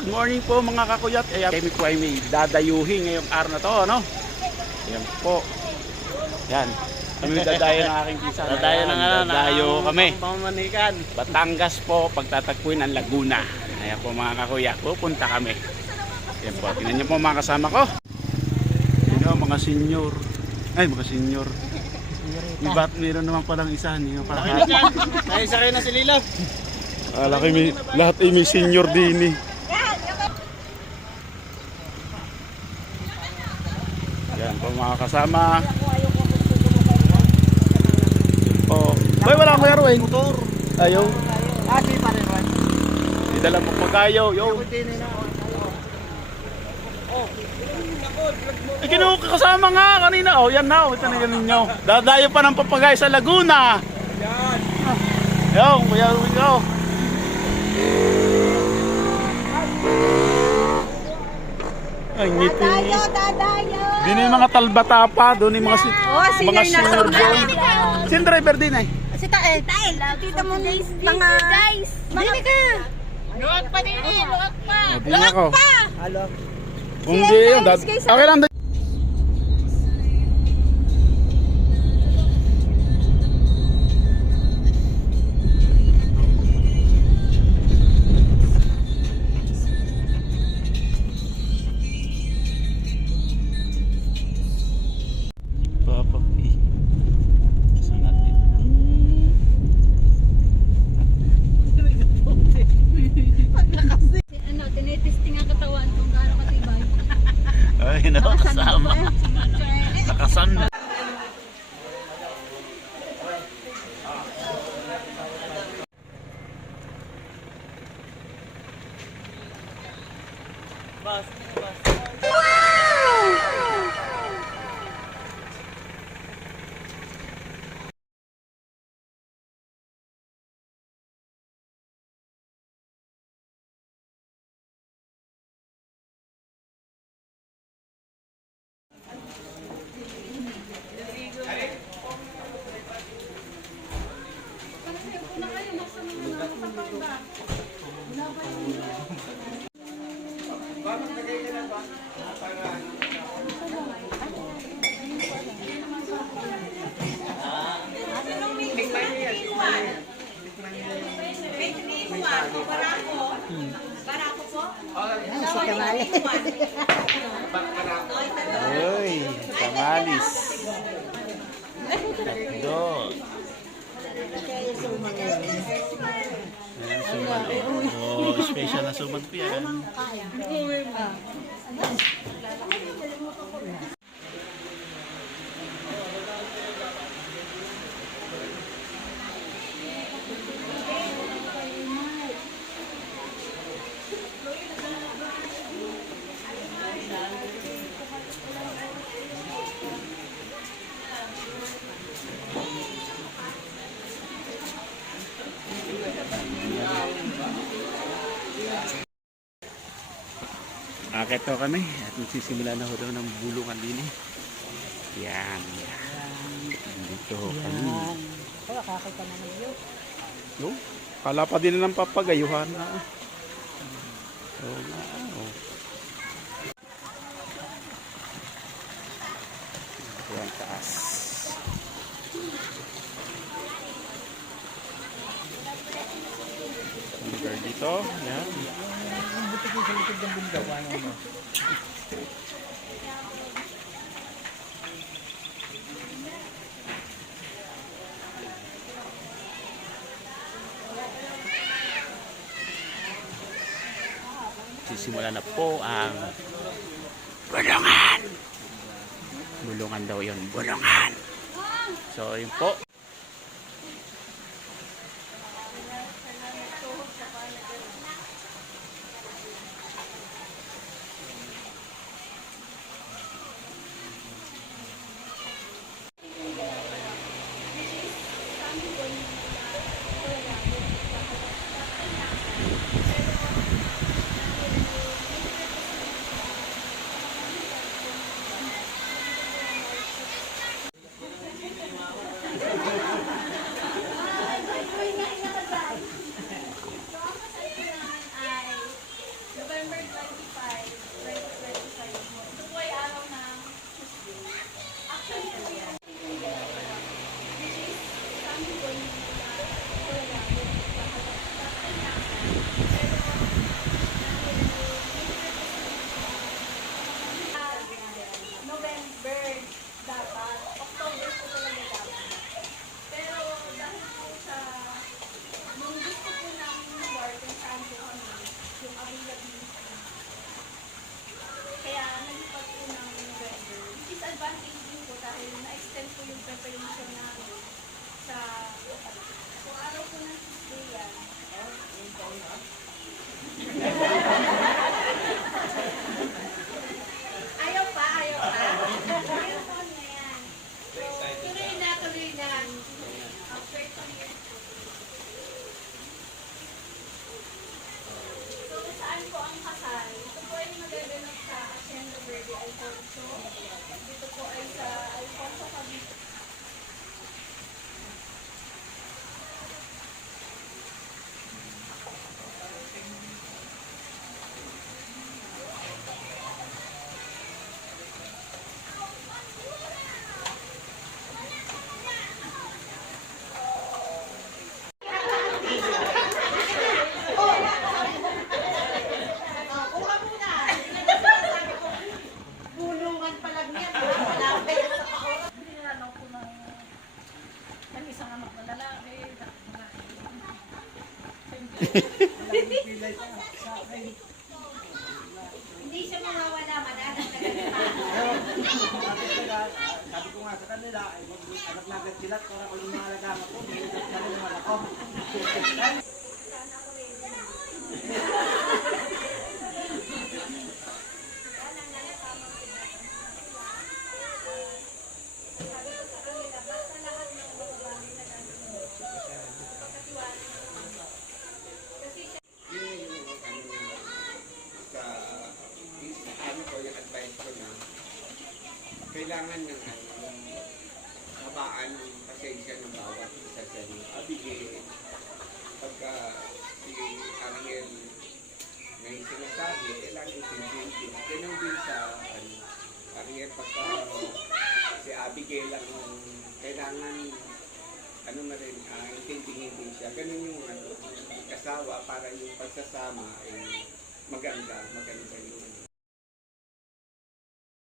Good morning po mga kakuyat. Kami po ay may dadayuhin ngayong araw na to, ano? Ayan po. Yan. Kami dadayo ng aking pinsan. Dadayo kami. Pamanikan. Batangas po, pagtatagpuin ang Laguna. Ayan po mga kakuyat, pupunta kami. Ayan po, tingnan niyo po mga kasama ko. Ayan mga senior. Ay, mga senior. Iba't meron naman palang isa. Hindi pa lahat. Ay, isa rin na si Lilab. Laki may, lahat ay may senior din eh. Yan po mga kasama. Oh, boy, wala akong Erwin. Motor. Ayaw. Ati pa rin, Juan. Idala mo pagayo, yo. Kasama nga kanina. Oh, yan na. Ito na ganin nyo. Dadayo pa ng papagay sa Laguna. Yo, kuya Erwin ko. Ay, ngiti. Dadayo. Doon yung mga talbata pa, doon yung mga mga senior doon. Sino driver din ay? Si Tael. Tita mo mga... Dili ka. Luwag pa din eh. Luwag pa. Luwag pa. Halo. Hindi yun. Okay lang. Tinitesting ang katawan kung gaano katibay. Ay, nakasama. Nakasama. Bas. Uy, kamalis. Tatlo. Ayan, suman. Oh, special na suman po yan. Akit to kami at magsisimula na ho daw ng bulungan din eh. Yan. Dito ho kami. Wala kakita na ngayon. No? Kala pa din ng papagayuhan na. Oo nga. Oh. Ito ang taas. Lugar dito. Yan. Sisimula na po ang bulungan. Bulungan daw yun. Bulungan. So yun po. gabi. Kaya nalipat po ng November. Disadvantage din po dahil na-extend po yung preparation namin sa kung araw po ng Tuesday yan. Ayaw pa, ayaw pa. Ayaw po na yan. So, tuloy na, tuloy na. After 2 years po. So, kung saan po ang kasal? Ito po ay magaganap sa Hacienda Verde Alfonso. Dito po ay sa Alfonso Cavite. Nilalang ko ng isang anak na lalaki. Hindi siya mawawala, madalas na ganito. Sabi ko nga sa kanila, ay anak na agad sila, para ko yung mga alagaan ako, hindi ko na rin naman ako. Sana ako rin. Sana nga natamang sila. Sabi ko sa kanila, basta lahat ng mga bagay na gagawin. Pagkatiwala naman. Kasi siya ano ko yung advice ko na kailangan ng habaan ng pasensya ng bawat isa sa inyo. Abigay, pagka si Ariel may sinasabi, kailangan itindihin. Ganun din sa Ariel, pagka si Abigail ang kailangan na rin, intindihin din siya. Ganun yung kasawa para yung pagsasama ay maganda yung